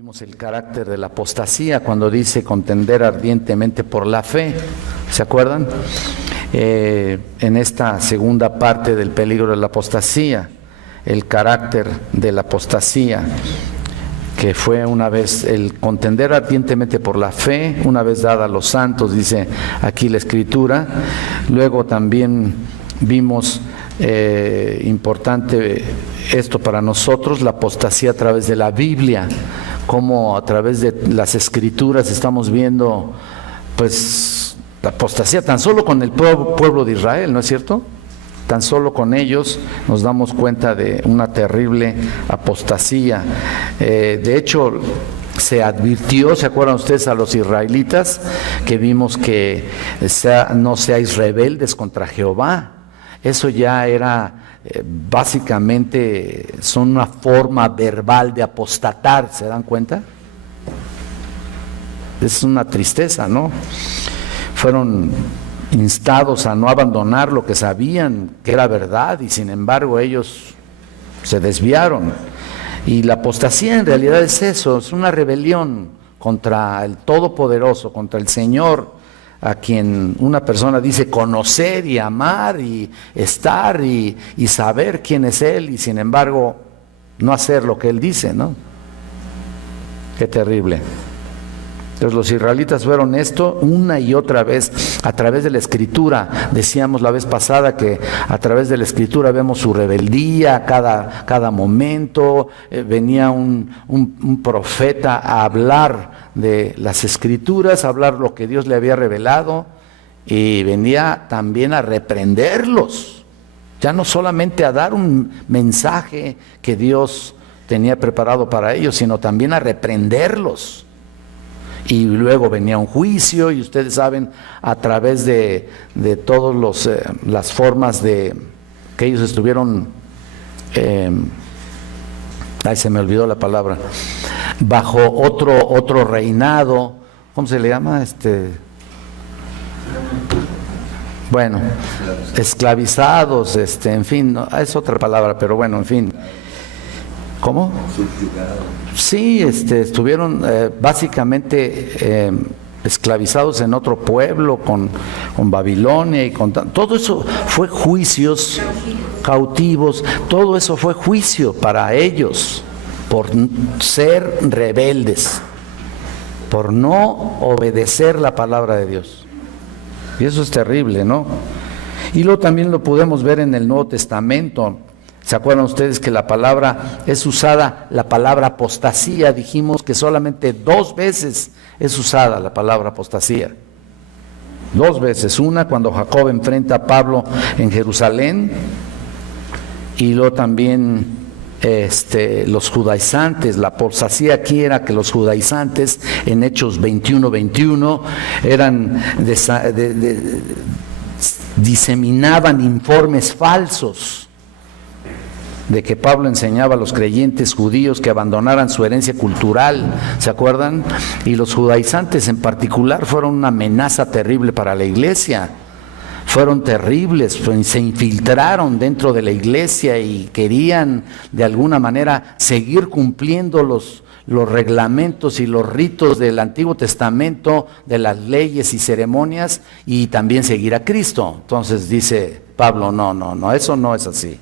Vimos el carácter de la apostasía cuando dice contender ardientemente por la fe, ¿se acuerdan? En esta segunda parte del peligro de la apostasía, el carácter de la apostasía, que fue una vez el contender ardientemente por la fe, una vez dada a los santos, dice aquí la Escritura. Luego también vimos importante esto para nosotros, la apostasía a través de la Biblia, como a través de las Escrituras estamos viendo pues la apostasía tan solo con el pueblo de Israel, ¿no es cierto? Tan solo con ellos nos damos cuenta de una terrible apostasía. De hecho, se advirtió, ¿se acuerdan ustedes a los israelitas? Que vimos que no seáis rebeldes contra Jehová. Eso ya era básicamente, son una forma verbal de apostatar, ¿se dan cuenta? Es una tristeza, ¿no? Fueron instados a no abandonar lo que sabían que era verdad y sin embargo ellos se desviaron. Y la apostasía en realidad es eso, es una rebelión contra el Todopoderoso, contra el Señor, a quien una persona dice conocer y amar y estar y saber quién es Él, y sin embargo no hacer lo que Él dice, ¿no? Qué terrible. Entonces los israelitas fueron esto una y otra vez a través de la Escritura. Decíamos la vez pasada que a través de la Escritura vemos su rebeldía cada momento. Venía un profeta a hablar de las Escrituras, a hablar lo que Dios le había revelado, y venía también a reprenderlos, ya no solamente a dar un mensaje que Dios tenía preparado para ellos, sino también a reprenderlos. Y luego venía un juicio, y ustedes saben, a través de todas las formas de que ellos estuvieron, se me olvidó la palabra, bajo otro reinado, ¿cómo se le llama? Bueno, esclavizados, en fin, no, es otra palabra, pero bueno, en fin. ¿Cómo? Subjugados. Sí, estuvieron básicamente esclavizados en otro pueblo, con Babilonia, y todo eso fue juicios, cautivos, todo eso fue juicio para ellos, por ser rebeldes, por no obedecer la palabra de Dios. Y eso es terrible, ¿no? Y luego también lo podemos ver en el Nuevo Testamento. ¿Se acuerdan ustedes que la palabra es usada, la palabra apostasía? Dijimos que solamente 2 veces es usada la palabra apostasía. 2 veces. Una cuando Jacob enfrenta a Pablo en Jerusalén, y luego también los judaizantes. La apostasía aquí era que los judaizantes en Hechos 21:21 diseminaban informes falsos de que Pablo enseñaba a los creyentes judíos que abandonaran su herencia cultural, ¿se acuerdan? Y los judaizantes en particular fueron una amenaza terrible para la iglesia. Fueron terribles, se infiltraron dentro de la iglesia y querían de alguna manera seguir cumpliendo los reglamentos y los ritos del Antiguo Testamento, de las leyes y ceremonias, y también seguir a Cristo. Entonces dice Pablo, no, eso no es así.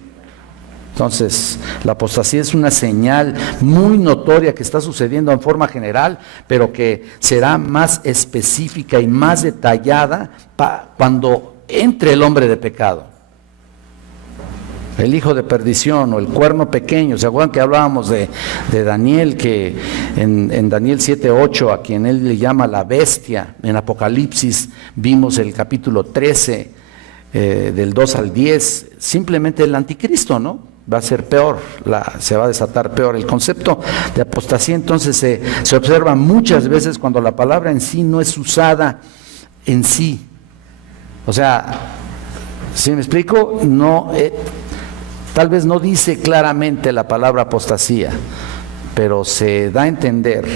Entonces, la apostasía es una señal muy notoria que está sucediendo en forma general, pero que será más específica y más detallada cuando entre el hombre de pecado, el hijo de perdición o el cuerno pequeño. ¿Se acuerdan que hablábamos de Daniel, que en Daniel 7:8, a quien él le llama la bestia? En Apocalipsis vimos el capítulo 13, del 2 al 10, simplemente el anticristo, ¿no? Va a ser peor, se va a desatar peor. El concepto de apostasía entonces se observa muchas veces cuando la palabra en sí no es usada en sí. O sea, ¿sí me explico? No, tal vez no dice claramente la palabra apostasía, pero se da a entender.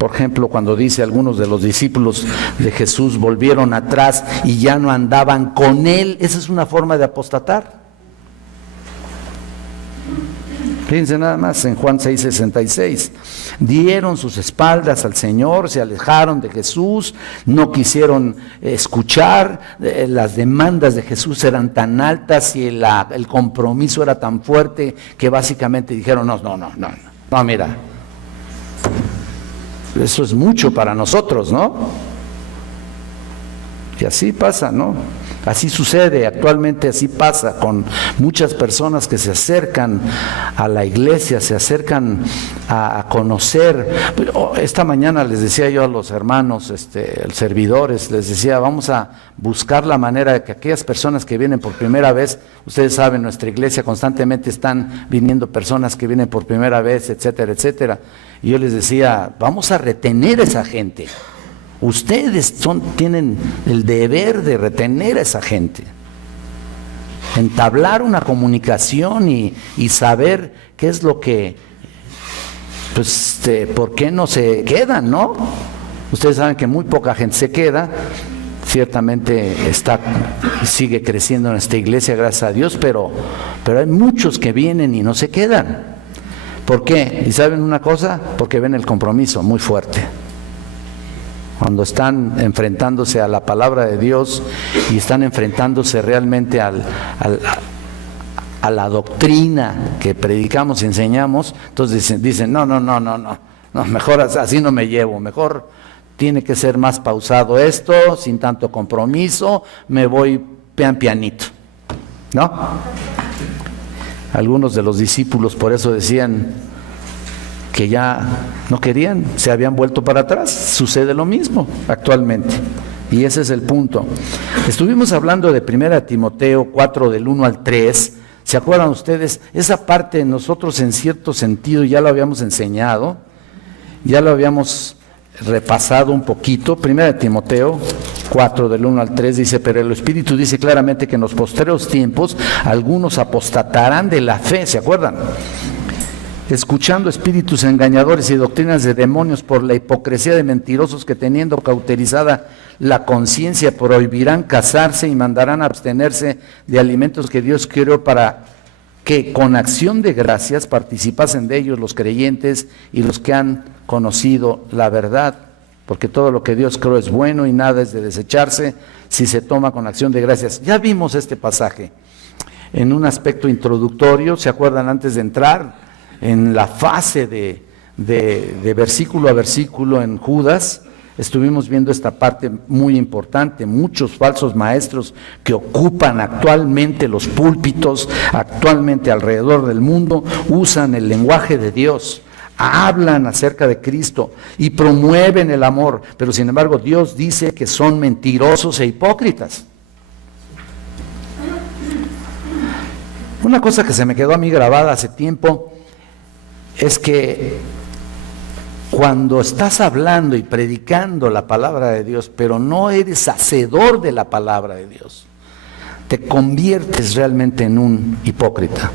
Por ejemplo, cuando dice algunos de los discípulos de Jesús volvieron atrás y ya no andaban con él, esa es una forma de apostatar. Fíjense nada más en Juan 6:66. Dieron sus espaldas al Señor, se alejaron de Jesús, no quisieron escuchar, las demandas de Jesús eran tan altas y el compromiso era tan fuerte que básicamente dijeron, no, mira, eso es mucho para nosotros, ¿no? Y así pasa, ¿no? Así sucede actualmente, así pasa con muchas personas que se acercan a la iglesia, se acercan a conocer. Esta mañana les decía yo a los hermanos, servidores, les decía, vamos a buscar la manera de que aquellas personas que vienen por primera vez, ustedes saben, nuestra iglesia constantemente están viniendo personas que vienen por primera vez, etcétera, etcétera. Y yo les decía, vamos a retener a esa gente. Ustedes tienen el deber de retener a esa gente, entablar una comunicación y saber qué es lo que, por qué no se quedan, ¿no? Ustedes saben que muy poca gente se queda, ciertamente sigue creciendo en esta iglesia, gracias a Dios, pero hay muchos que vienen y no se quedan. ¿Por qué? ¿Y saben una cosa? Porque ven el compromiso muy fuerte. Cuando están enfrentándose a la palabra de Dios y están enfrentándose realmente a la doctrina que predicamos y enseñamos, entonces dicen, no, mejor así no me llevo, mejor tiene que ser más pausado esto, sin tanto compromiso, me voy pianito, ¿no? Algunos de los discípulos por eso decían que ya no querían, se habían vuelto para atrás. Sucede lo mismo actualmente, y ese es el punto. Estuvimos hablando de 1 Timoteo 4, del 1 al 3, ¿se acuerdan ustedes? Esa parte nosotros en cierto sentido ya lo habíamos enseñado, ya lo habíamos repasado un poquito. 1 Timoteo 4, del 1 al 3 dice, pero el Espíritu dice claramente que en los postreros tiempos algunos apostatarán de la fe, ¿se acuerdan? Escuchando espíritus engañadores y doctrinas de demonios por la hipocresía de mentirosos que, teniendo cauterizada la conciencia, prohibirán casarse y mandarán a abstenerse de alimentos que Dios creó para que con acción de gracias participasen de ellos los creyentes y los que han conocido la verdad, porque todo lo que Dios creó es bueno y nada es de desecharse si se toma con acción de gracias. Ya vimos este pasaje en un aspecto introductorio, ¿se acuerdan? Antes de entrar en la fase de versículo a versículo en Judas, estuvimos viendo esta parte muy importante. Muchos falsos maestros que ocupan actualmente los púlpitos, actualmente alrededor del mundo, usan el lenguaje de Dios, hablan acerca de Cristo y promueven el amor, pero sin embargo Dios dice que son mentirosos e hipócritas. Una cosa que se me quedó a mí grabada hace tiempo es que cuando estás hablando y predicando la palabra de Dios, pero no eres hacedor de la palabra de Dios, te conviertes realmente en un hipócrita,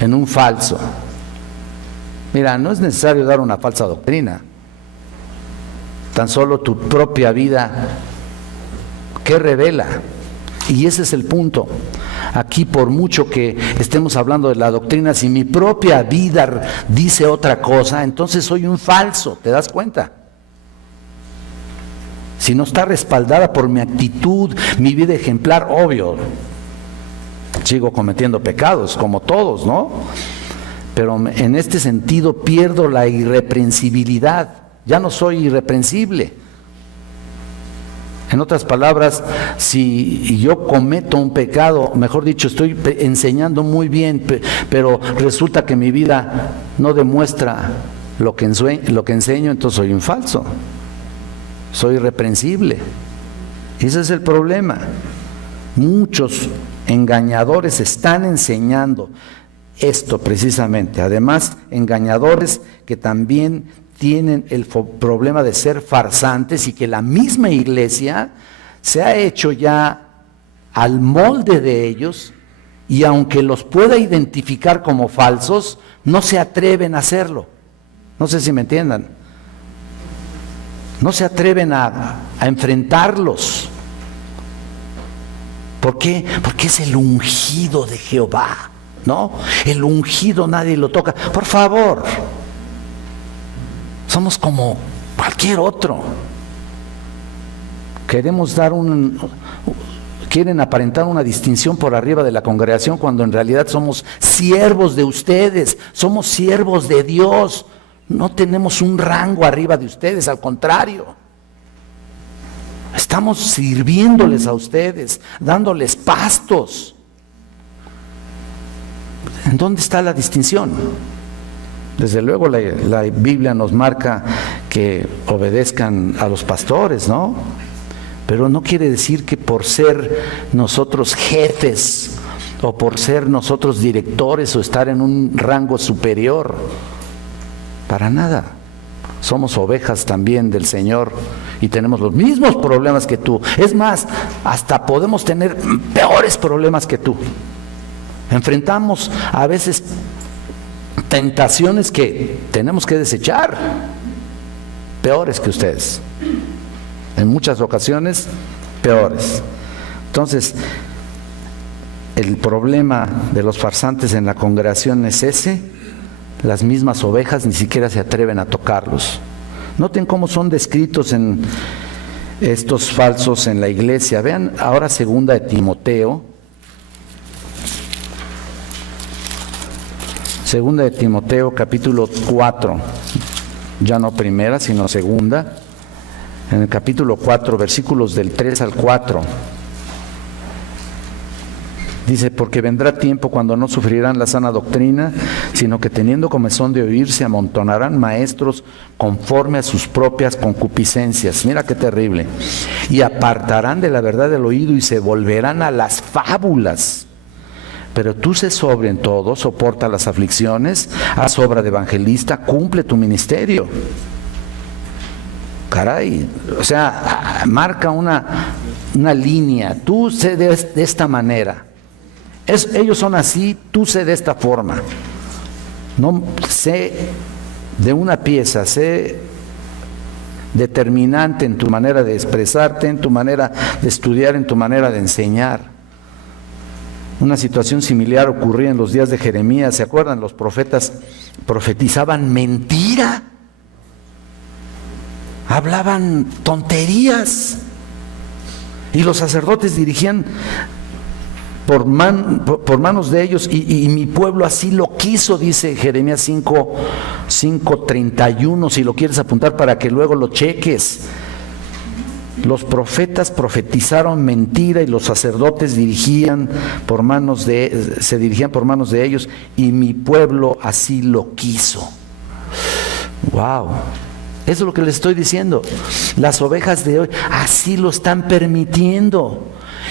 en un falso. Mira, no es necesario dar una falsa doctrina, tan solo tu propia vida, ¿qué revela? Y ese es el punto. Aquí, por mucho que estemos hablando de la doctrina, si mi propia vida dice otra cosa, entonces soy un falso, ¿te das cuenta? Si no está respaldada por mi actitud, mi vida ejemplar, obvio, sigo cometiendo pecados, como todos, ¿no? Pero en este sentido pierdo la irreprensibilidad, ya no soy irreprensible. En otras palabras, si yo cometo un pecado, mejor dicho, estoy enseñando muy bien, pero resulta que mi vida no demuestra lo que enseño, entonces soy un falso, soy irreprensible. Ese es el problema. Muchos engañadores están enseñando esto precisamente. Además, engañadores que también tienen el problema de ser farsantes y que la misma iglesia se ha hecho ya al molde de ellos, y aunque los pueda identificar como falsos, no se atreven a hacerlo. No sé si me entiendan. No se atreven a enfrentarlos. ¿Por qué? Porque es el ungido de Jehová. ¿no? El ungido nadie lo toca. Por favor, somos como cualquier otro. Quieren aparentar una distinción por arriba de la congregación cuando en realidad somos siervos de ustedes, somos siervos de Dios. No tenemos un rango arriba de ustedes, al contrario. Estamos sirviéndoles a ustedes, dándoles pastos. ¿En dónde está la distinción? Desde luego la Biblia nos marca que obedezcan a los pastores, ¿no? Pero no quiere decir que por ser nosotros jefes o por ser nosotros directores o estar en un rango superior. Para nada. Somos ovejas también del Señor y tenemos los mismos problemas que tú. Es más, hasta podemos tener peores problemas que tú. Enfrentamos a veces tentaciones que tenemos que desechar, peores que ustedes. En muchas ocasiones, peores. Entonces, el problema de los farsantes en la congregación es ese. Las mismas ovejas ni siquiera se atreven a tocarlos. Noten cómo son descritos en estos falsos en la iglesia. Vean ahora 2 de Timoteo. 2 de Timoteo capítulo 4. Ya no primera, sino segunda. En el capítulo 4, versículos del 3 al 4. Dice, porque vendrá tiempo cuando no sufrirán la sana doctrina, sino que teniendo comezón de oír, se amontonarán maestros conforme a sus propias concupiscencias. Mira qué terrible. Y apartarán de la verdad del oído y se volverán a las fábulas. Pero tú sé sobrio en todo, soporta las aflicciones, haz obra de evangelista, cumple tu ministerio. Caray, o sea, marca una línea. Tú sé de esta manera. Ellos son así, tú sé de esta forma. No sé de una pieza, sé determinante en tu manera de expresarte, en tu manera de estudiar, en tu manera de enseñar. Una situación similar ocurría en los días de Jeremías. ¿Se acuerdan? Los profetas profetizaban mentira. Hablaban tonterías. Y los sacerdotes dirigían por manos de ellos, y mi pueblo así lo quiso, dice Jeremías 5:31, si lo quieres apuntar para que luego lo cheques. Los profetas profetizaron mentira y los sacerdotes se dirigían por manos de ellos, y mi pueblo así lo quiso. Wow. Eso es lo que les estoy diciendo. Las ovejas de hoy así lo están permitiendo.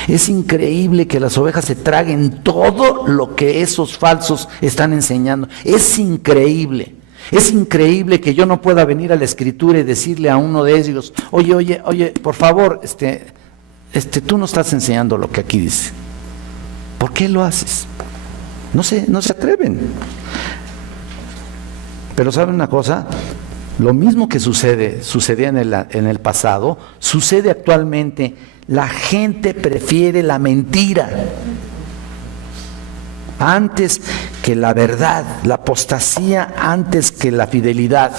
Es increíble que las ovejas se traguen todo lo que esos falsos están enseñando. Es increíble. Es increíble que yo no pueda venir a la Escritura y decirle a uno de ellos, oye, por favor, tú no estás enseñando lo que aquí dice. ¿Por qué lo haces? No se atreven. Pero ¿saben una cosa? Lo mismo que sucedía en el pasado, sucede actualmente. La gente prefiere la mentira antes que la verdad, la apostasía antes que la fidelidad.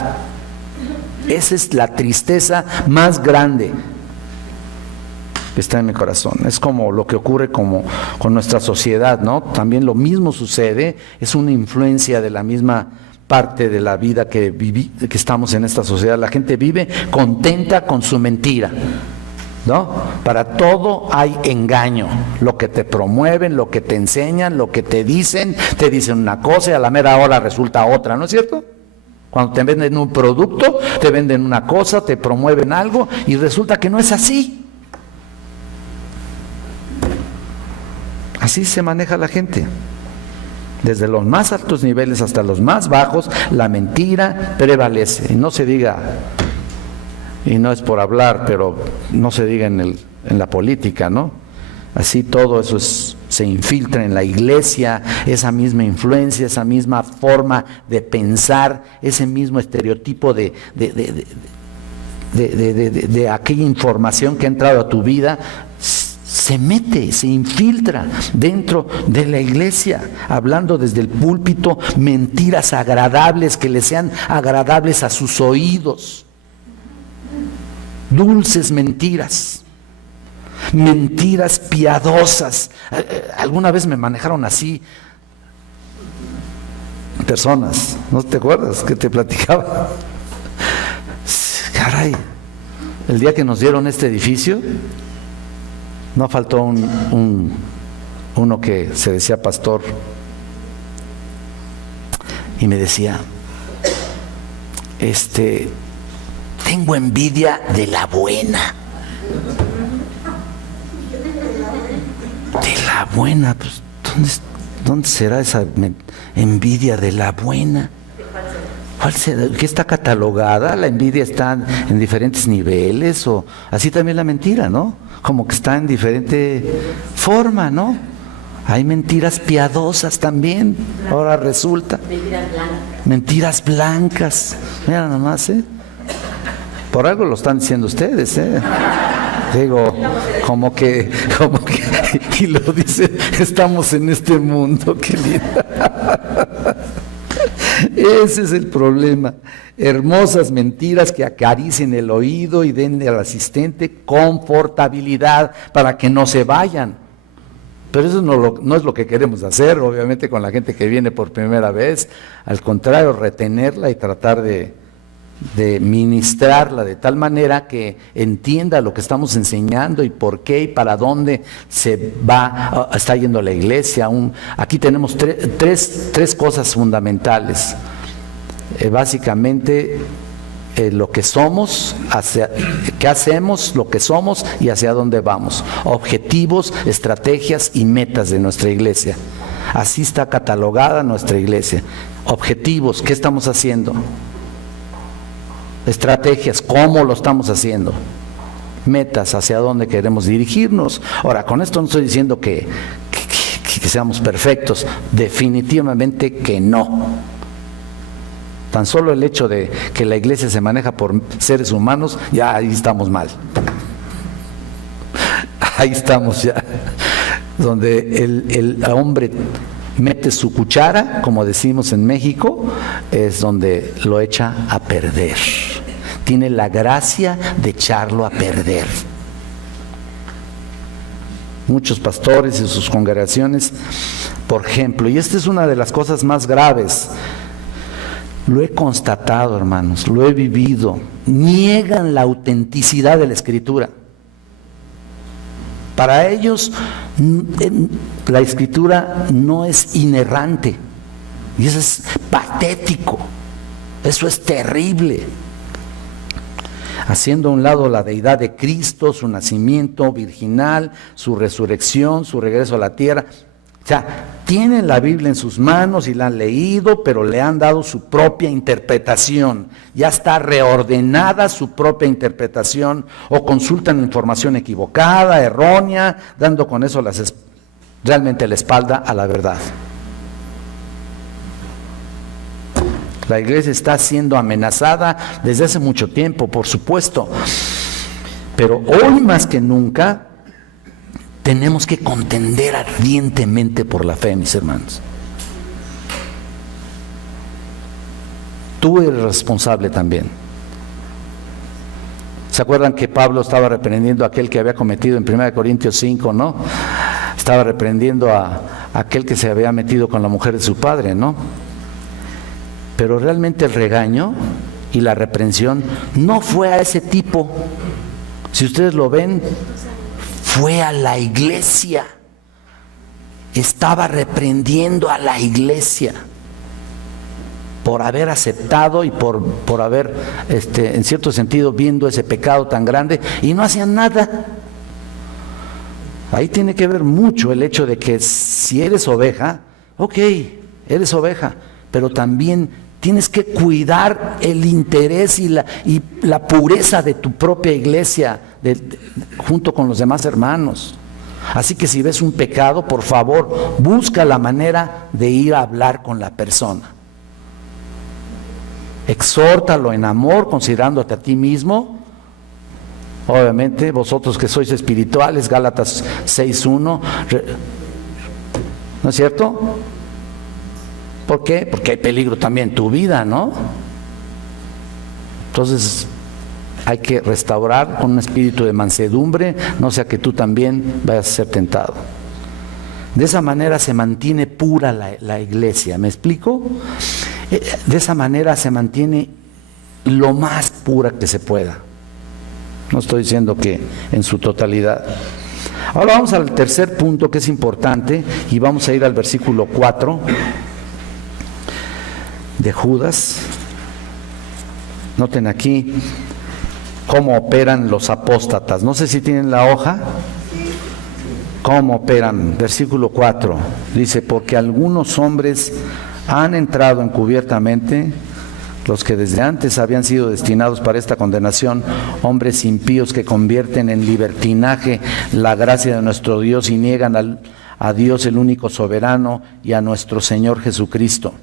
Esa es la tristeza más grande que está en mi corazón. Es como lo que ocurre con nuestra sociedad, ¿no? También lo mismo sucede, es una influencia de la misma parte de la vida que estamos en esta sociedad. La gente vive contenta con su mentira, ¿no? Para todo hay engaño. Lo que te promueven, lo que te enseñan, lo que te dicen una cosa y a la mera hora resulta otra, ¿no es cierto? Cuando te venden un producto, te venden una cosa, te promueven algo y resulta que no es así. Así se maneja la gente. Desde los más altos niveles hasta los más bajos, la mentira prevalece. Y no se diga, y no es por hablar, pero no se diga en la política, ¿no? Así todo eso se infiltra en la iglesia, esa misma influencia, esa misma forma de pensar, ese mismo estereotipo de aquella información que ha entrado a tu vida, se mete, se infiltra dentro de la iglesia, hablando desde el púlpito mentiras agradables, que le sean agradables a sus oídos, dulces mentiras, mentiras piadosas. Alguna vez me manejaron así personas, ¿no te acuerdas que te platicaba? Caray, el día que nos dieron este edificio, no faltó uno que se decía pastor y me decía, tengo envidia de la buena. De la buena, pues, ¿dónde será esa envidia de la buena? ¿Cuál será? ¿Qué está catalogada? La envidia está en diferentes niveles, o así también la mentira, ¿no? Como que está en diferente forma, ¿no? Hay mentiras piadosas también. Ahora resulta. Mentiras blancas. Mira nomás, ¿eh? Por algo lo están diciendo ustedes, ¿eh? Digo, como que, y lo dice, estamos en este mundo, qué lindo. Ese es el problema. Hermosas mentiras que acaricien el oído y den al asistente confortabilidad para que no se vayan. Pero eso no es lo que queremos hacer, obviamente, con la gente que viene por primera vez. Al contrario, retenerla y tratar de ministrarla de tal manera que entienda lo que estamos enseñando y por qué y para dónde está yendo la iglesia. Aquí tenemos tres cosas fundamentales. Básicamente, lo que somos, qué hacemos, lo que somos y hacia dónde vamos. Objetivos, estrategias y metas de nuestra iglesia. Así está catalogada nuestra iglesia. Objetivos, ¿qué estamos haciendo? Estrategias, ¿cómo lo estamos haciendo? Metas, hacia dónde queremos dirigirnos. Ahora, con esto no estoy diciendo que seamos perfectos, definitivamente que no. Tan solo el hecho de que la iglesia se maneja por seres humanos, ya ahí estamos mal. Ahí estamos ya. Donde el hombre mete su cuchara, como decimos en México, es donde lo echa a perder. Tiene la gracia de echarlo a perder. Muchos pastores y sus congregaciones, por ejemplo, y esta es una de las cosas más graves, lo he constatado, hermanos, lo he vivido, niegan la autenticidad de la Escritura. Para ellos, la Escritura no es inerrante, y eso es patético, eso es terrible. Haciendo a un lado la deidad de Cristo, su nacimiento virginal, su resurrección, su regreso a la tierra. O sea, tienen la Biblia en sus manos y la han leído, pero le han dado su propia interpretación. Ya está reordenada su propia interpretación, o consultan información equivocada, errónea, dando con eso realmente la espalda a la verdad. La iglesia está siendo amenazada desde hace mucho tiempo, por supuesto, pero hoy más que nunca tenemos que contender ardientemente por la fe, mis hermanos. Tú eres responsable también. ¿Se acuerdan que Pablo estaba reprendiendo a aquel que había cometido en 1 Corintios 5, ¿no? Estaba reprendiendo a aquel que se había metido con la mujer de su padre, ¿no? Pero realmente el regaño y la reprensión no fue a ese tipo. Si ustedes lo ven, fue a la iglesia. Estaba reprendiendo a la iglesia por haber aceptado y por haber, en cierto sentido, viendo ese pecado tan grande, y no hacían nada. Ahí tiene que ver mucho el hecho de que si eres oveja, ok, eres oveja, pero también tienes que cuidar el interés y la pureza de tu propia iglesia, junto con los demás hermanos. Así que si ves un pecado, por favor, busca la manera de ir a hablar con la persona. Exhórtalo en amor, considerándote a ti mismo, Obviamente, vosotros que sois espirituales, Gálatas 6:1, ¿no es cierto? ¿Por qué? Porque hay peligro también en tu vida, ¿no? Entonces, hay que restaurar con un espíritu de mansedumbre, no sea que tú también vayas a ser tentado. De esa manera se mantiene pura la iglesia, ¿me explico? De esa manera se mantiene lo más pura que se pueda. No estoy diciendo que en su totalidad. Ahora vamos al tercer punto que es importante y vamos a ir al versículo 4 de Judas. Noten aquí cómo operan los apóstatas. No sé si tienen la hoja. ¿Cómo operan? Versículo 4 dice: porque algunos hombres han entrado encubiertamente, los que desde antes habían sido destinados para esta condenación, hombres impíos que convierten en libertinaje la gracia de nuestro Dios y niegan a Dios el único soberano y a nuestro Señor Jesucristo.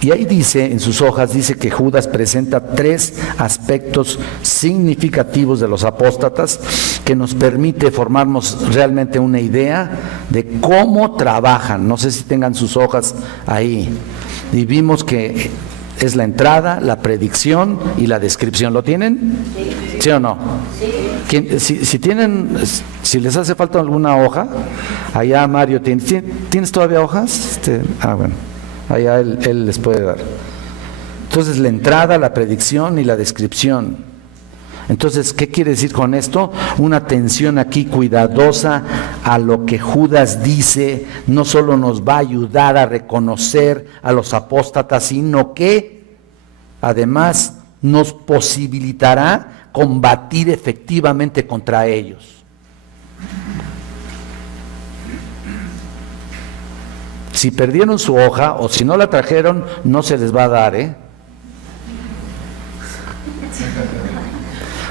Y ahí dice, en sus hojas, dice que Judas presenta 3 aspectos significativos de los apóstatas que nos permite formarnos realmente una idea de cómo trabajan. No sé si tengan sus hojas ahí. Y vimos que es la entrada, la predicción y la descripción. ¿Lo tienen? ¿Sí o no? Si tienen, si les hace falta alguna hoja, allá Mario, ¿tienes todavía hojas? Bueno. Allá él les puede dar. Entonces, la entrada, la predicción y la descripción. Entonces, ¿qué quiere decir con esto? Una atención aquí cuidadosa a lo que Judas dice. No solo nos va a ayudar a reconocer a los apóstatas, sino que además nos posibilitará combatir efectivamente contra ellos. Si perdieron su hoja o si no la trajeron, no se les va a dar, ¿eh?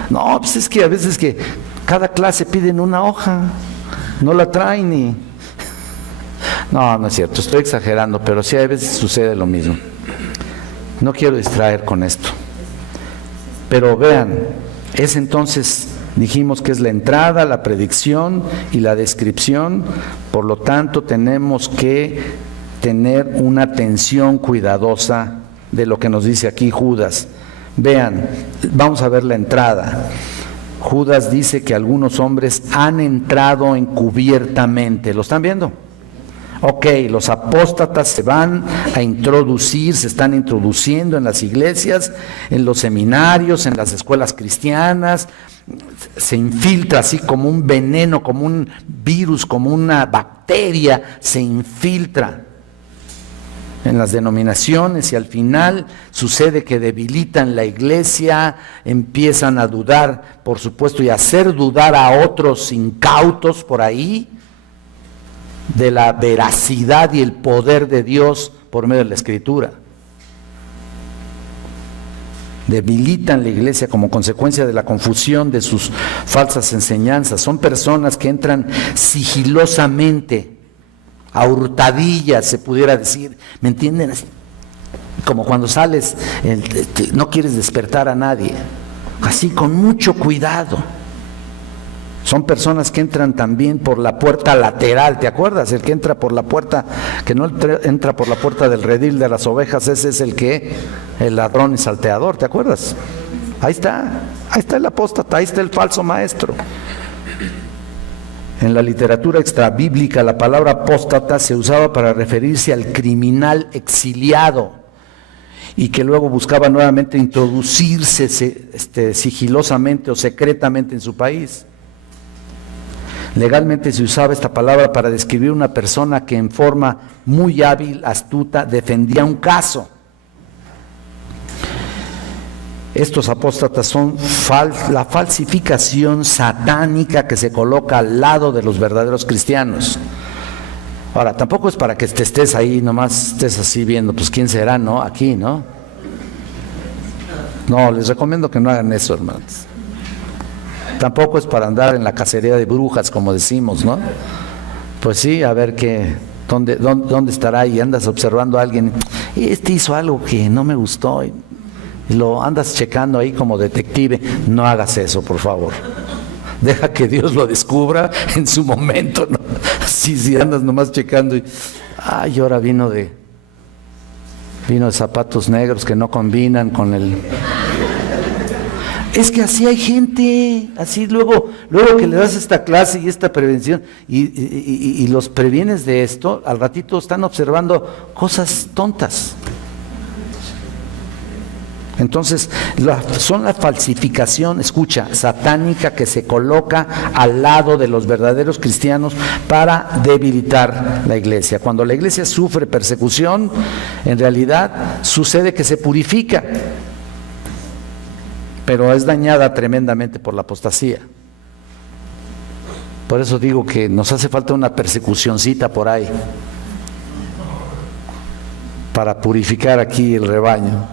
No, pues es que a veces que cada clase piden una hoja, no la traen y... No es cierto, estoy exagerando, pero sí a veces sucede lo mismo. No quiero distraer con esto. Pero vean, es entonces... Dijimos que es la entrada, la predicción y la descripción. Por lo tanto, tenemos que tener una atención cuidadosa de lo que nos dice aquí Judas. Vean, vamos a ver la entrada. Judas dice que algunos hombres han entrado encubiertamente. ¿Lo están viendo? Ok, los apóstatas se van a introducir, se están introduciendo en las iglesias, en los seminarios, en las escuelas cristianas. Se infiltra así como un veneno, como un virus, como una bacteria, se infiltra en las denominaciones y al final sucede que debilitan la iglesia, empiezan a dudar, por supuesto, y a hacer dudar a otros incautos por ahí de la veracidad y el poder de Dios por medio de la Escritura. Debilitan la iglesia como consecuencia de la confusión de sus falsas enseñanzas. Son personas que entran sigilosamente, a hurtadillas, se pudiera decir. ¿Me entienden? Como cuando sales, no quieres despertar a nadie. Así, con mucho cuidado. Son personas que entran también por la puerta lateral, ¿te acuerdas? El que entra por la puerta, que no entra por la puerta del redil de las ovejas, ese es el ladrón y salteador, ¿te acuerdas? Ahí está el apóstata, ahí está el falso maestro. En la literatura extrabíblica, la palabra apóstata se usaba para referirse al criminal exiliado y que luego buscaba nuevamente introducirse sigilosamente o secretamente en su país. Legalmente se usaba esta palabra para describir una persona que en forma muy hábil, astuta, defendía un caso. Estos apóstatas son la falsificación satánica que se coloca al lado de los verdaderos cristianos. Ahora, tampoco es para que te estés ahí, nomás estés así viendo, pues quién será, ¿no? Aquí, ¿no? No, les recomiendo que no hagan eso, hermanos. Tampoco es para andar en la cacería de brujas, como decimos, ¿no? Pues sí, a ver ¿dónde estará? Y andas observando a alguien, hizo algo que no me gustó, y y lo andas checando ahí como detective. No hagas eso, por favor. Deja que Dios lo descubra en su momento, ¿no? Si andas nomás checando y ay, ahora vino de zapatos negros que no combinan con el... Es que así hay gente, así luego que le das esta clase y esta prevención y los previenes de esto, al ratito están observando cosas tontas. Entonces, son la falsificación, escucha, satánica que se coloca al lado de los verdaderos cristianos para debilitar la iglesia. Cuando la iglesia sufre persecución, en realidad sucede que se purifica, pero es dañada tremendamente por la apostasía. Por eso digo que nos hace falta una persecucioncita por ahí para purificar aquí el rebaño.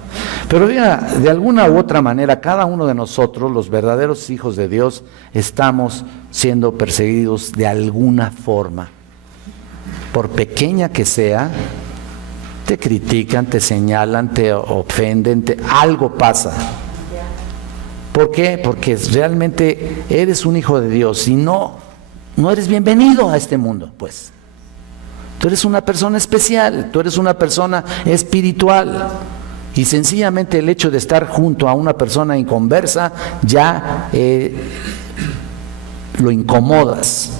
Pero mira, de alguna u otra manera, cada uno de nosotros, los verdaderos hijos de Dios, estamos siendo perseguidos de alguna forma. Por pequeña que sea, te critican, te señalan, te ofenden, algo pasa. ¿Por qué? Porque realmente eres un hijo de Dios y no eres bienvenido a este mundo, pues. Tú eres una persona especial, tú eres una persona espiritual. Y sencillamente el hecho de estar junto a una persona inconversa ya lo incomodas,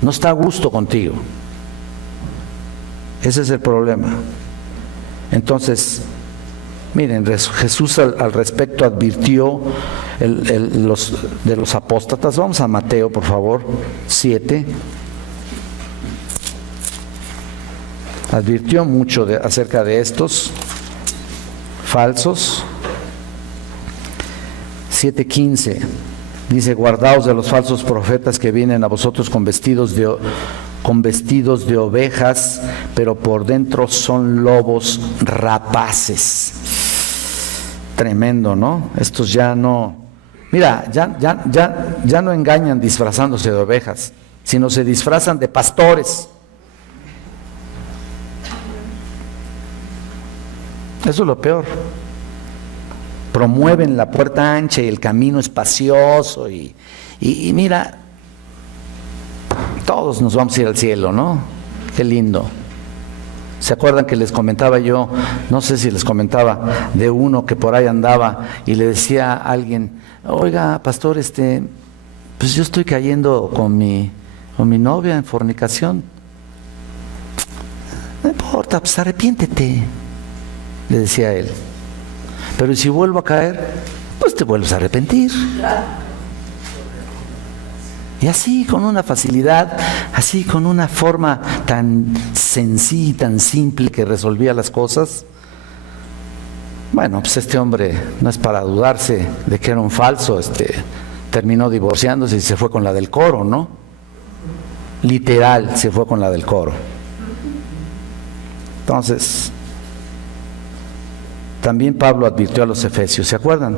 no está a gusto contigo. Ese es el problema. Entonces, miren, Jesús al respecto advirtió de los apóstatas. Vamos a Mateo, por favor, 7. Advirtió mucho acerca de estos falsos. 7:15 dice: guardaos de los falsos profetas que vienen a vosotros con vestidos de ovejas, pero por dentro son lobos rapaces. Tremendo, ¿no? Estos ya no, mira, ya no engañan disfrazándose de ovejas, sino se disfrazan de pastores. Eso es lo peor. Promueven la puerta ancha y el camino espacioso y mira, todos nos vamos a ir al cielo, ¿no? Qué lindo. ¿Se acuerdan que les comentaba yo, no sé si les comentaba, de uno que por ahí andaba y le decía a alguien: oiga, pastor, pues yo estoy cayendo con mi novia en fornicación. No importa, pues arrepiéntete, le decía a él. Pero si vuelvo a caer, pues te vuelves a arrepentir. Y así, con una facilidad, así con una forma tan sencilla y tan simple que resolvía las cosas. Bueno, pues este hombre, no es para dudarse de que era un falso, terminó divorciándose y se fue con la del coro, ¿no? Literal, se fue con la del coro. Entonces, también Pablo advirtió a los efesios, ¿se acuerdan?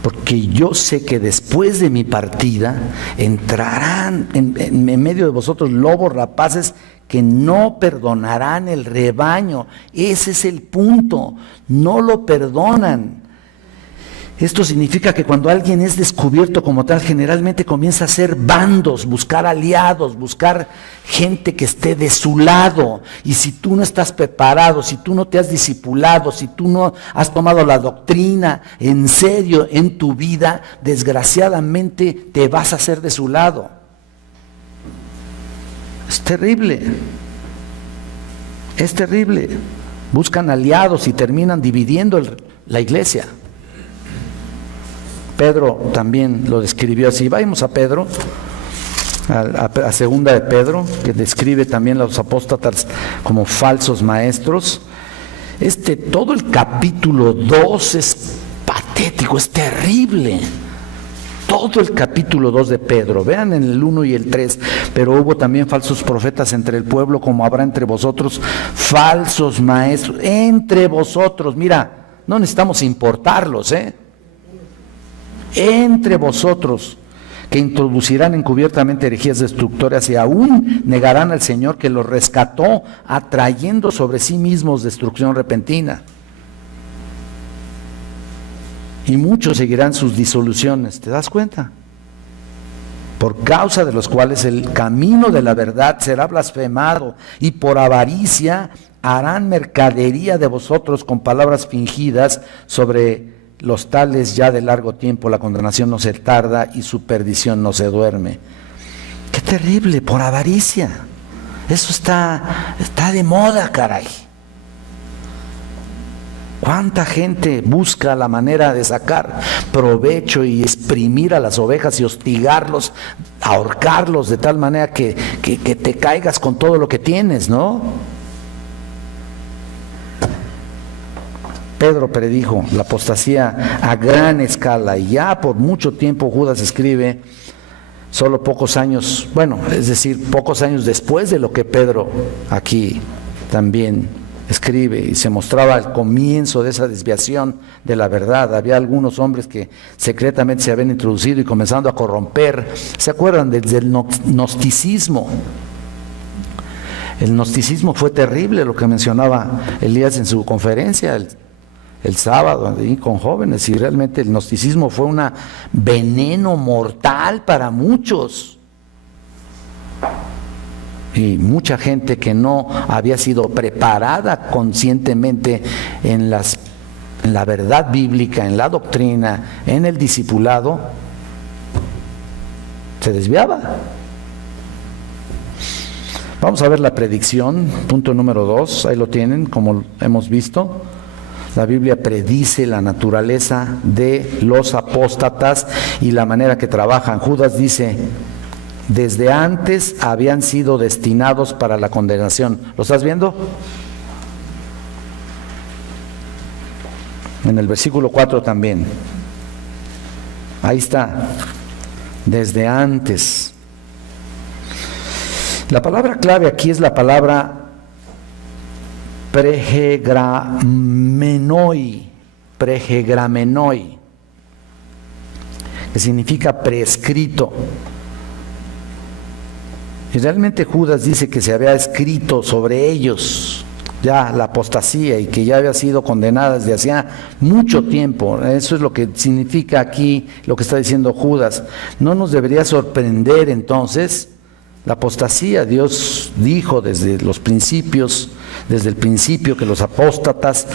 Porque yo sé que después de mi partida entrarán en medio de vosotros lobos rapaces que no perdonarán el rebaño. Ese es el punto, no lo perdonan. Esto significa que cuando alguien es descubierto como tal, generalmente comienza a hacer bandos, buscar aliados, buscar gente que esté de su lado. Y si tú no estás preparado, si tú no te has discipulado, si tú no has tomado la doctrina en serio en tu vida, desgraciadamente te vas a hacer de su lado. Es terrible. Es terrible. Buscan aliados y terminan dividiendo la iglesia. Pedro también lo describió así. Vayamos a Pedro, a segunda de Pedro, que describe también a los apóstatas como falsos maestros. Todo el capítulo 2 es patético, es terrible. Todo el capítulo 2 de Pedro, vean en el 1 y el 3, pero hubo también falsos profetas entre el pueblo, como habrá entre vosotros falsos maestros, entre vosotros. Mira, no necesitamos importarlos, entre vosotros, que introducirán encubiertamente herejías destructoras y aún negarán al Señor que los rescató, atrayendo sobre sí mismos destrucción repentina. y muchos seguirán sus disoluciones. ¿Te das cuenta? Por causa de los cuales el camino de la verdad será blasfemado, y por avaricia harán mercadería de vosotros con palabras fingidas. Sobre los tales ya de largo tiempo la condenación no se tarda y su perdición no se duerme. ¡Qué terrible! Por avaricia. Eso está de moda, caray. ¿Cuánta gente busca la manera de sacar provecho y exprimir a las ovejas y hostigarlos, ahorcarlos de tal manera que te caigas con todo lo que tienes, ¿no? Pedro predijo la apostasía a gran escala, y ya por mucho tiempo Judas escribe, solo pocos años, es decir, pocos años después de lo que Pedro aquí también escribe, y se mostraba el comienzo de esa desviación de la verdad. Había algunos hombres que secretamente se habían introducido y comenzando a corromper. ¿Se acuerdan del gnosticismo? El gnosticismo fue terrible, lo que mencionaba Elías en su conferencia el sábado ahí con jóvenes, y realmente el gnosticismo fue un veneno mortal para muchos. Y mucha gente que no había sido preparada conscientemente en la verdad bíblica, en la doctrina, en el discipulado, se desviaba. Vamos a ver la predicción, punto número 2, ahí lo tienen, como hemos visto. La Biblia predice la naturaleza de los apóstatas y la manera que trabajan. Judas dice: desde antes habían sido destinados para la condenación. ¿Lo estás viendo? En el versículo 4 también. Ahí está. Desde antes. La palabra clave aquí es la palabra prehegramenoi, que significa prescrito. Y realmente Judas dice que se había escrito sobre ellos ya la apostasía y que ya había sido condenada desde hacía mucho tiempo. Eso es lo que significa aquí lo que está diciendo Judas. No nos debería sorprender entonces la apostasía. Dios dijo desde el principio, que los apóstatas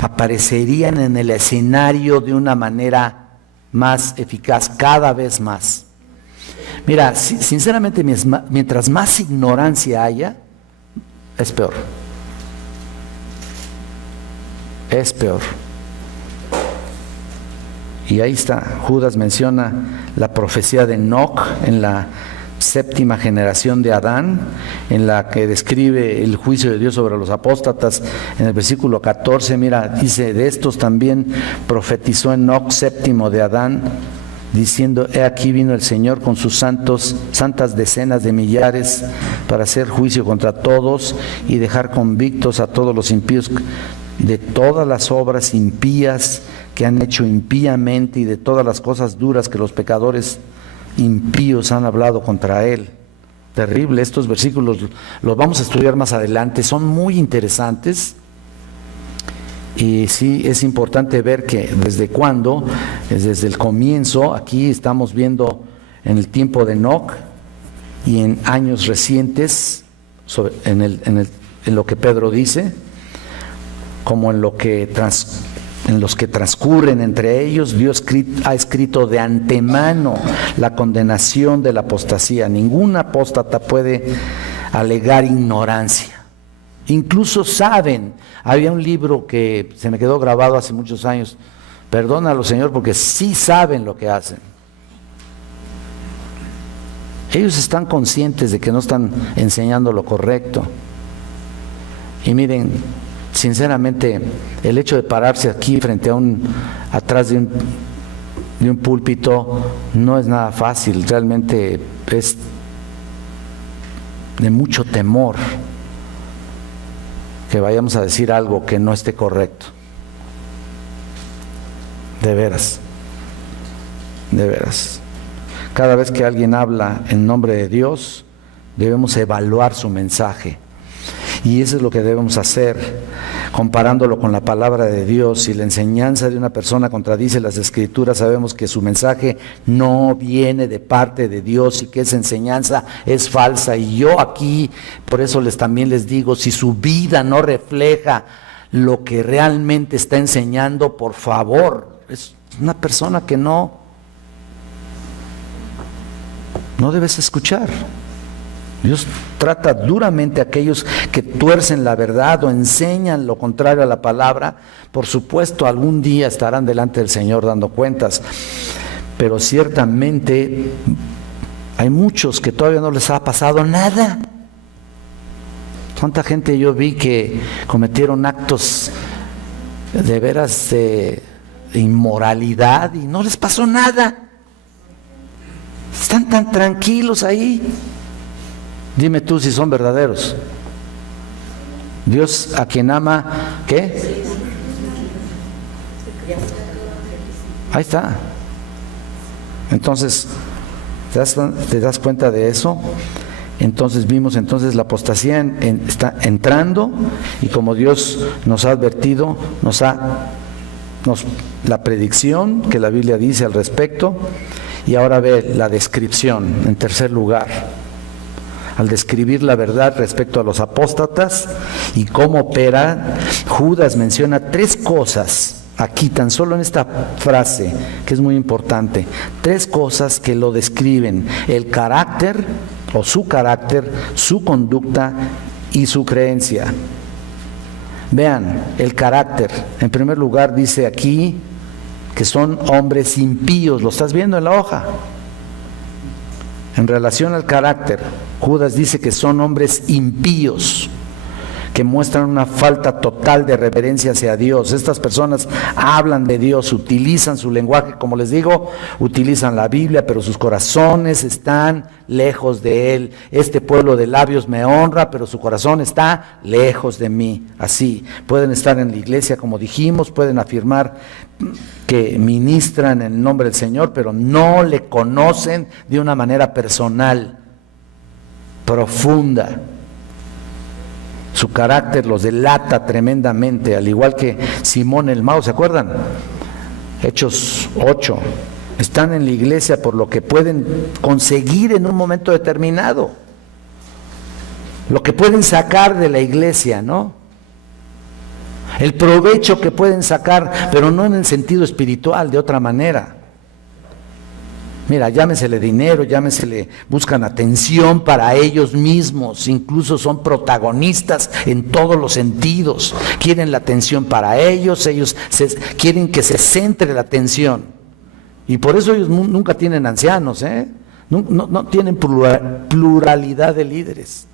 aparecerían en el escenario de una manera más eficaz, cada vez más. Mira, sinceramente, mientras más ignorancia haya, es peor. Es peor. Y ahí está, Judas menciona la profecía de Enoc en la séptima generación de Adán, en la que describe el juicio de Dios sobre los apóstatas. En el versículo 14, mira, dice: de estos también profetizó Enoc, séptimo de Adán, diciendo: he aquí vino el Señor con sus santas decenas de millares para hacer juicio contra todos y dejar convictos a todos los impíos de todas las obras impías que han hecho impíamente y de todas las cosas duras que los pecadores impíos han hablado contra él. Terrible. Estos versículos los vamos a estudiar más adelante, son muy interesantes. Y sí, es importante ver que desde el comienzo, aquí estamos viendo en el tiempo de Enoc y en años recientes, en lo que Pedro dice, como en los que transcurren entre ellos, Dios ha escrito de antemano la condenación de la apostasía. Ningún apóstata puede alegar ignorancia. Incluso saben. Había un libro que se me quedó grabado hace muchos años. Perdónalo, Señor, porque sí saben lo que hacen. Ellos están conscientes de que no están enseñando lo correcto. Y miren, sinceramente, el hecho de pararse aquí atrás de un púlpito no es nada fácil. Realmente es de mucho temor que vayamos a decir algo que no esté correcto. De veras. Cada vez que alguien habla en nombre de Dios, debemos evaluar su mensaje. Y eso es lo que debemos hacer. comparándolo con la palabra de Dios. Si la enseñanza de una persona contradice las Escrituras, sabemos que su mensaje no viene de parte de Dios y que esa enseñanza es falsa. Y yo aquí, por eso también les digo, si su vida no refleja lo que realmente está enseñando, por favor, es una persona que no debes escuchar. Dios trata duramente a aquellos que tuercen la verdad o enseñan lo contrario a la palabra. Por supuesto, algún día estarán delante del Señor dando cuentas, pero ciertamente hay muchos que todavía no les ha pasado nada. ¿Cuánta gente yo vi que cometieron actos de veras de inmoralidad y no les pasó nada? Están tan tranquilos ahí. Dime tú si son verdaderos. Dios a quien ama, ¿qué? Ahí está. Entonces, ¿te das cuenta de eso? Entonces vimos la apostasía está entrando, y como Dios nos ha advertido, la predicción que la Biblia dice al respecto, y ahora ve la descripción en tercer lugar. Al describir la verdad respecto a los apóstatas y cómo opera, Judas menciona 3 cosas aquí, tan solo en esta frase, que es muy importante. 3 cosas que lo describen: el carácter, o su carácter, su conducta y su creencia. Vean, el carácter. En primer lugar dice aquí que son hombres impíos. ¿Lo estás viendo en la hoja? En relación al carácter, Judas dice que son hombres impíos, que muestran una falta total de reverencia hacia Dios. Estas personas hablan de Dios, utilizan su lenguaje, como les digo, utilizan la Biblia, pero sus corazones están lejos de Él. Este pueblo de labios me honra, pero su corazón está lejos de mí. Así, pueden estar en la iglesia, como dijimos, pueden afirmar que ministran en el nombre del Señor, pero no le conocen de una manera personal, profunda. Su carácter los delata tremendamente, al igual que Simón el Mago, ¿se acuerdan? Hechos 8. Están en la iglesia por lo que pueden conseguir en un momento determinado, lo que pueden sacar de la iglesia, ¿no? El provecho que pueden sacar, pero no en el sentido espiritual, de otra manera. Mira, llámesele dinero, llámesele, buscan atención para ellos mismos, incluso son protagonistas en todos los sentidos, quieren la atención para ellos quieren que se centre la atención, y por eso ellos nunca tienen ancianos, no tienen pluralidad de líderes.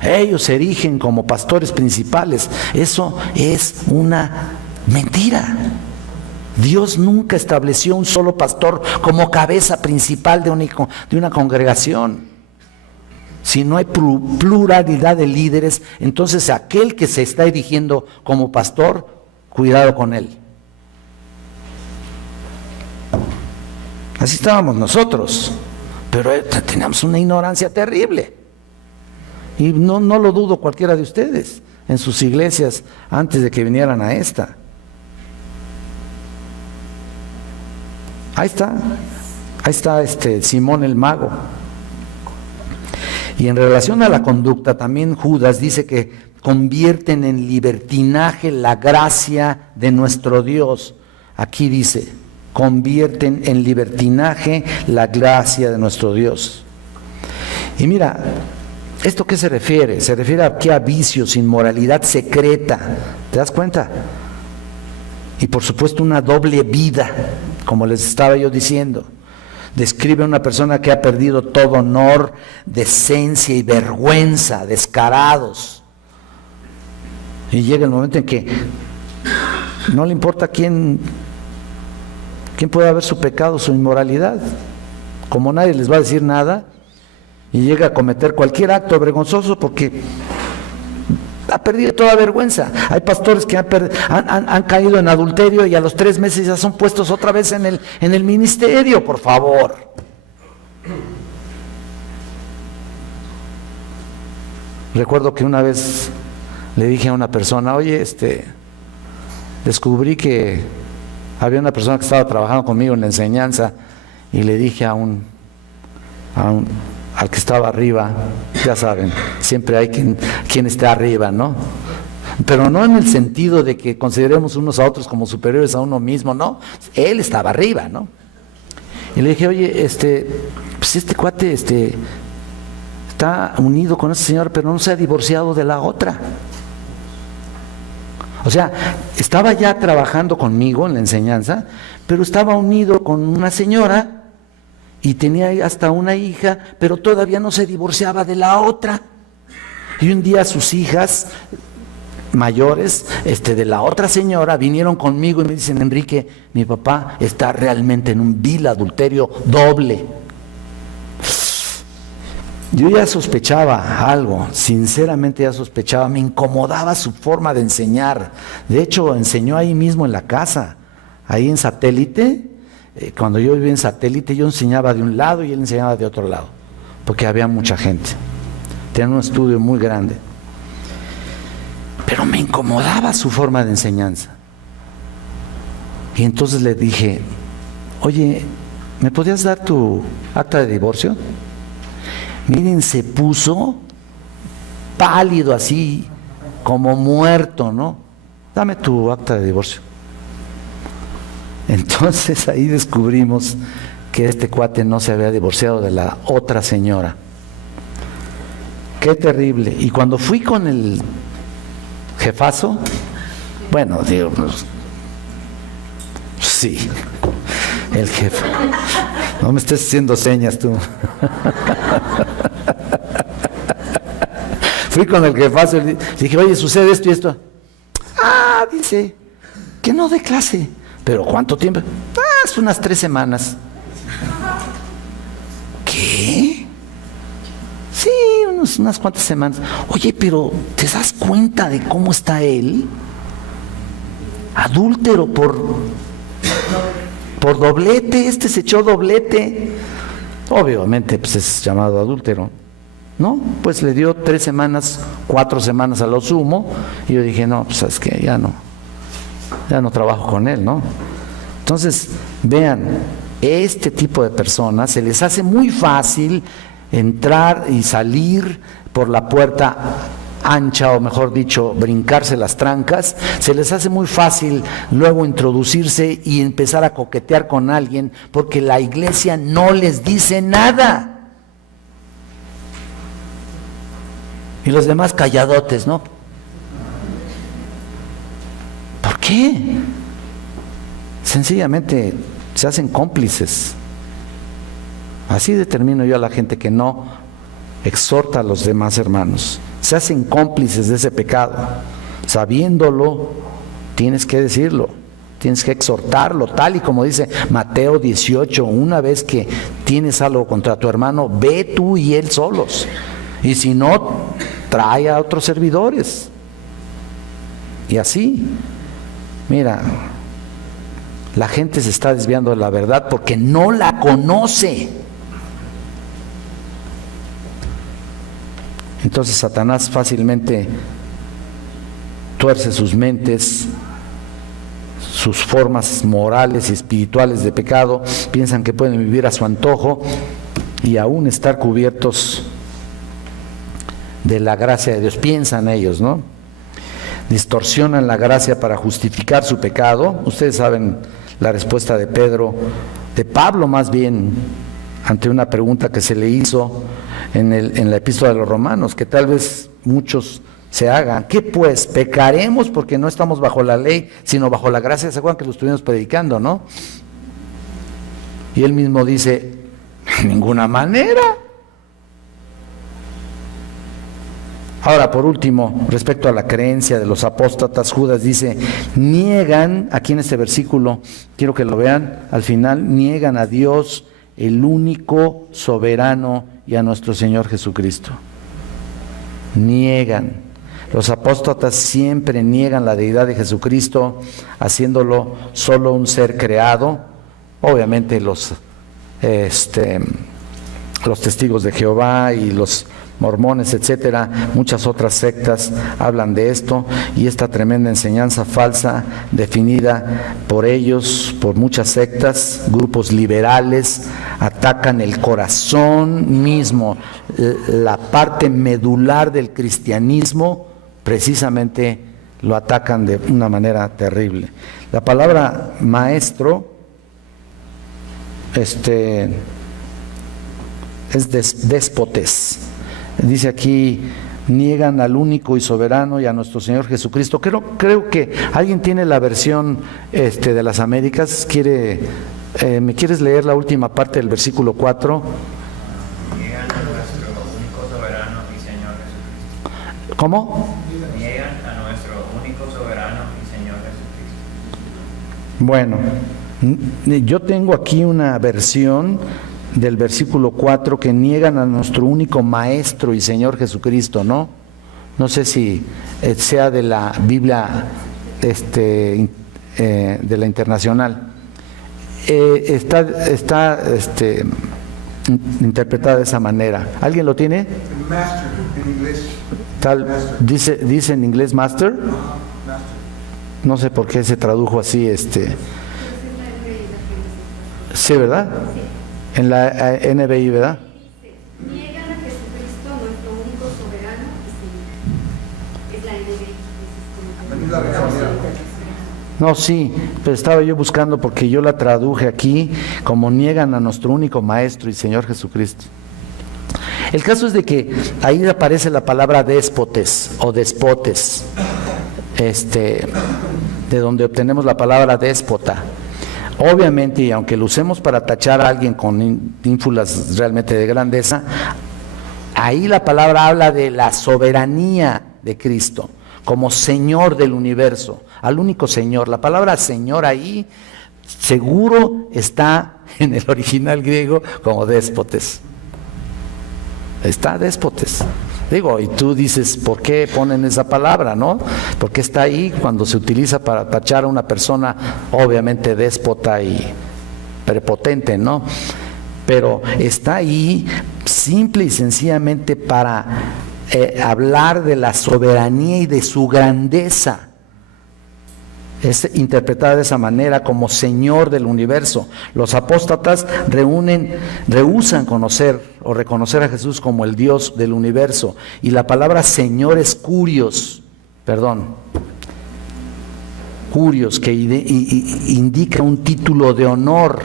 Ellos se erigen como pastores principales. Eso es una mentira. Dios nunca estableció un solo pastor como cabeza principal de una congregación. Si no hay pluralidad de líderes, entonces aquel que se está erigiendo como pastor, cuidado con él. Así estábamos nosotros, pero teníamos una ignorancia terrible. Y no lo dudo cualquiera de ustedes en sus iglesias antes de que vinieran a esta. Ahí está Simón el Mago. Y en relación a la conducta, también Judas dice que convierten en libertinaje la gracia de nuestro Dios. Aquí dice, convierten en libertinaje la gracia de nuestro Dios. Y mira, ¿esto qué se refiere? Se refiere aquí a vicios, inmoralidad secreta. ¿Te das cuenta? Y por supuesto una doble vida, como les estaba yo diciendo. Describe a una persona que ha perdido todo honor, decencia y vergüenza, descarados. Y llega el momento en que no le importa quién pueda ver su pecado, su inmoralidad. Como nadie les va a decir nada, y llega a cometer cualquier acto vergonzoso porque ha perdido toda vergüenza. Hay pastores que han caído en adulterio y a los 3 meses ya son puestos otra vez en el ministerio, por favor. Recuerdo que una vez le dije a una persona, oye, descubrí que había una persona que estaba trabajando conmigo en la enseñanza, y le dije al que estaba arriba, ya saben, siempre hay quien está arriba, ¿no? Pero no en el sentido de que consideremos unos a otros como superiores a uno mismo, no, él estaba arriba, ¿no? Y le dije, oye, pues este cuate está unido con esa señora, pero no se ha divorciado de la otra. O sea, estaba ya trabajando conmigo en la enseñanza, pero estaba unido con una señora y tenía hasta una hija, pero todavía no se divorciaba de la otra. Y un día sus hijas mayores de la otra señora vinieron conmigo y me dicen, Enrique, mi papá está realmente en un vil adulterio doble. Yo ya sospechaba algo, sinceramente ya sospechaba, me incomodaba su forma de enseñar. De hecho, enseñó ahí mismo en la casa, ahí en Satélite. Cuando yo vivía en Satélite, yo enseñaba de un lado y él enseñaba de otro lado, porque había mucha gente. Tenía un estudio muy grande. Pero me incomodaba su forma de enseñanza. Y entonces le dije, oye, ¿me podías dar tu acta de divorcio? Miren, se puso pálido así, como muerto, ¿no? Dame tu acta de divorcio. Entonces ahí descubrimos que este cuate no se había divorciado de la otra señora. Qué terrible. Y cuando fui con el jefazo, bueno, digo, pues, sí, el jefe. No me estés haciendo señas tú. Fui con el jefazo y le dije, oye, sucede esto y esto. Ah, dice, que no dé clase. ¿Pero cuánto tiempo? Ah, es unas 3 semanas. ¿Qué? Sí, unas cuantas semanas. Oye, pero ¿te das cuenta de cómo está él? Adúltero por doblete, se echó doblete. Obviamente, pues es llamado adúltero, ¿no? Pues le dio 3 semanas, 4 semanas a lo sumo, y yo dije, no, pues es que ya no trabajo con él, ¿no? Entonces, vean, este tipo de personas se les hace muy fácil entrar y salir por la puerta ancha, o mejor dicho, brincarse las trancas. Se les hace muy fácil luego introducirse y empezar a coquetear con alguien, porque la iglesia no les dice nada. Y los demás calladotes, ¿no? ¿Por qué? Sencillamente se hacen cómplices. Así determino yo a la gente que no exhorta a los demás hermanos. Se hacen cómplices de ese pecado. Sabiéndolo, tienes que decirlo, tienes que exhortarlo, tal y como dice Mateo 18, una vez que tienes algo contra tu hermano, ve tú y él solos. Y si no, trae a otros servidores. Y así, mira, la gente se está desviando de la verdad porque no la conoce. Entonces Satanás fácilmente tuerce sus mentes, sus formas morales y espirituales de pecado. Piensan que pueden vivir a su antojo y aún estar cubiertos de la gracia de Dios. Piensan ellos, ¿no? Distorsionan la gracia para justificar su pecado. Ustedes saben la respuesta de Pablo más bien, ante una pregunta que se le hizo en la epístola de los Romanos, que tal vez muchos se hagan. ¿Qué pues? ¿Pecaremos porque no estamos bajo la ley, sino bajo la gracia? ¿Se acuerdan que lo estuvimos predicando, no? Y él mismo dice, de ninguna manera. Ahora, por último, respecto a la creencia de los apóstatas, Judas dice, niegan, aquí en este versículo, quiero que lo vean, al final, niegan a Dios, el único soberano, y a nuestro Señor Jesucristo. Niegan. Los apóstatas siempre niegan la deidad de Jesucristo, haciéndolo solo un ser creado. Obviamente los testigos de Jehová y los mormones, etcétera, muchas otras sectas hablan de esto, y esta tremenda enseñanza falsa definida por ellos, por muchas sectas, grupos liberales, atacan el corazón mismo, la parte medular del cristianismo, precisamente lo atacan de una manera terrible. La palabra maestro es déspotes. Dice aquí, niegan al único y soberano y a nuestro Señor Jesucristo. Creo que alguien tiene la versión de las Américas. ¿Me quieres leer la última parte del versículo 4? Niegan a nuestro único soberano y Señor Jesucristo. ¿Cómo? Niegan a nuestro único soberano y Señor Jesucristo. Bueno, yo tengo aquí una versión del versículo 4 que niegan a nuestro único Maestro y Señor Jesucristo, ¿no? No sé si sea de la Biblia de la Internacional. Está interpretada de esa manera. ¿Alguien lo tiene? Master en inglés. Dice en inglés master. Master. No sé por qué se tradujo así. Sí, ¿verdad? En la NBI, ¿verdad? Niegan a Jesucristo, nuestro único soberano y Señor. Es la NBI. La Reina Valera. No, sí, pero estaba yo buscando porque yo la traduje aquí como niegan a nuestro único Maestro y Señor Jesucristo. El caso es de que ahí aparece la palabra déspotes o despotes, de donde obtenemos la palabra déspota. Obviamente, y aunque lo usemos para tachar a alguien con ínfulas realmente de grandeza, ahí la palabra habla de la soberanía de Cristo como Señor del universo, al único Señor. La palabra Señor ahí seguro está en el original griego como déspotes. Está déspotes. Digo, y tú dices, ¿por qué ponen esa palabra, no? Porque está ahí cuando se utiliza para tachar a una persona obviamente déspota y prepotente, ¿no? Pero está ahí simple y sencillamente para hablar de la soberanía y de su grandeza. Es interpretada de esa manera como Señor del universo. Los apóstatas rehúsan conocer o reconocer a Jesús como el Dios del universo. Y la palabra Señor es curios, que indica un título de honor,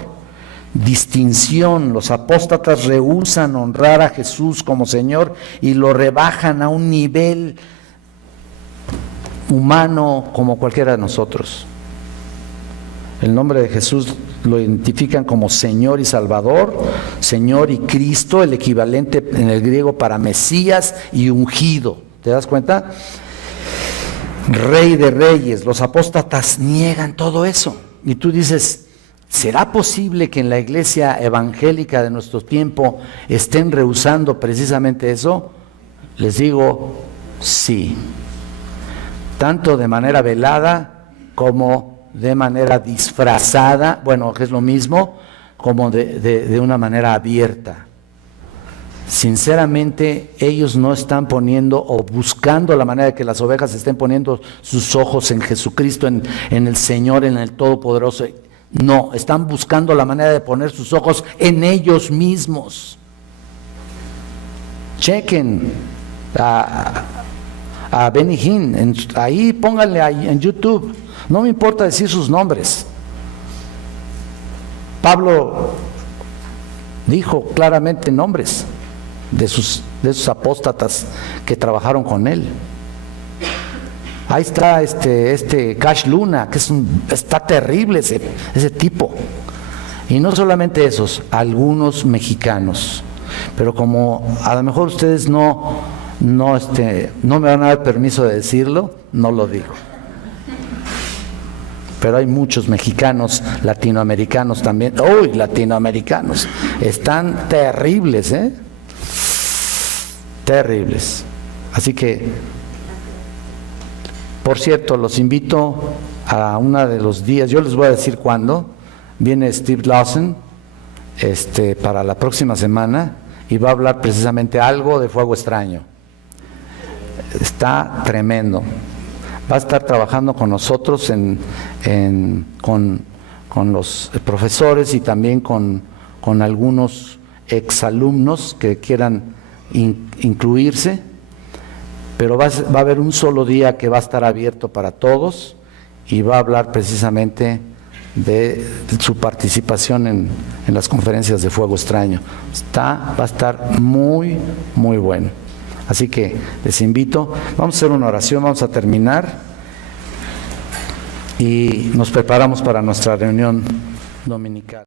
distinción. Los apóstatas rehúsan honrar a Jesús como Señor y lo rebajan a un nivel humano como cualquiera de nosotros. El nombre de Jesús lo identifican como Señor y Salvador, Señor y Cristo, el equivalente en el griego para Mesías y ungido. ¿Te das cuenta? Rey de reyes. Los apóstatas niegan todo eso. Y tú dices, ¿será posible que en la iglesia evangélica de nuestro tiempo estén rehusando precisamente eso? Les digo, sí. Tanto de manera velada como de manera disfrazada, bueno, que es lo mismo, como de una manera abierta. Sinceramente, ellos no están poniendo o buscando la manera de que las ovejas estén poniendo sus ojos en Jesucristo, en el Señor, en el Todopoderoso. No, están buscando la manera de poner sus ojos en ellos mismos. Chequen a Benny Hinn, ahí pónganle ahí en YouTube, no me importa decir sus nombres. Pablo dijo claramente nombres de esos apóstatas que trabajaron con él. Ahí está Cash Luna, que está terrible ese tipo. Y no solamente esos, algunos mexicanos. Pero como a lo mejor ustedes no me van a dar permiso de decirlo, no lo digo. Pero hay muchos mexicanos, latinoamericanos también. ¡Uy, latinoamericanos! Están terribles, terribles. Así que, por cierto, los invito a uno de los días, yo les voy a decir cuándo, viene Steve Lawson para la próxima semana, y va a hablar precisamente algo de fuego extraño. Está tremendo. Va a estar trabajando con nosotros con los profesores y también con algunos exalumnos que quieran incluirse, pero va a haber un solo día que va a estar abierto para todos y va a hablar precisamente de su participación en las conferencias de fuego extraño. Va a estar muy, muy bueno. Así que les invito, vamos a hacer una oración, vamos a terminar y nos preparamos para nuestra reunión dominical.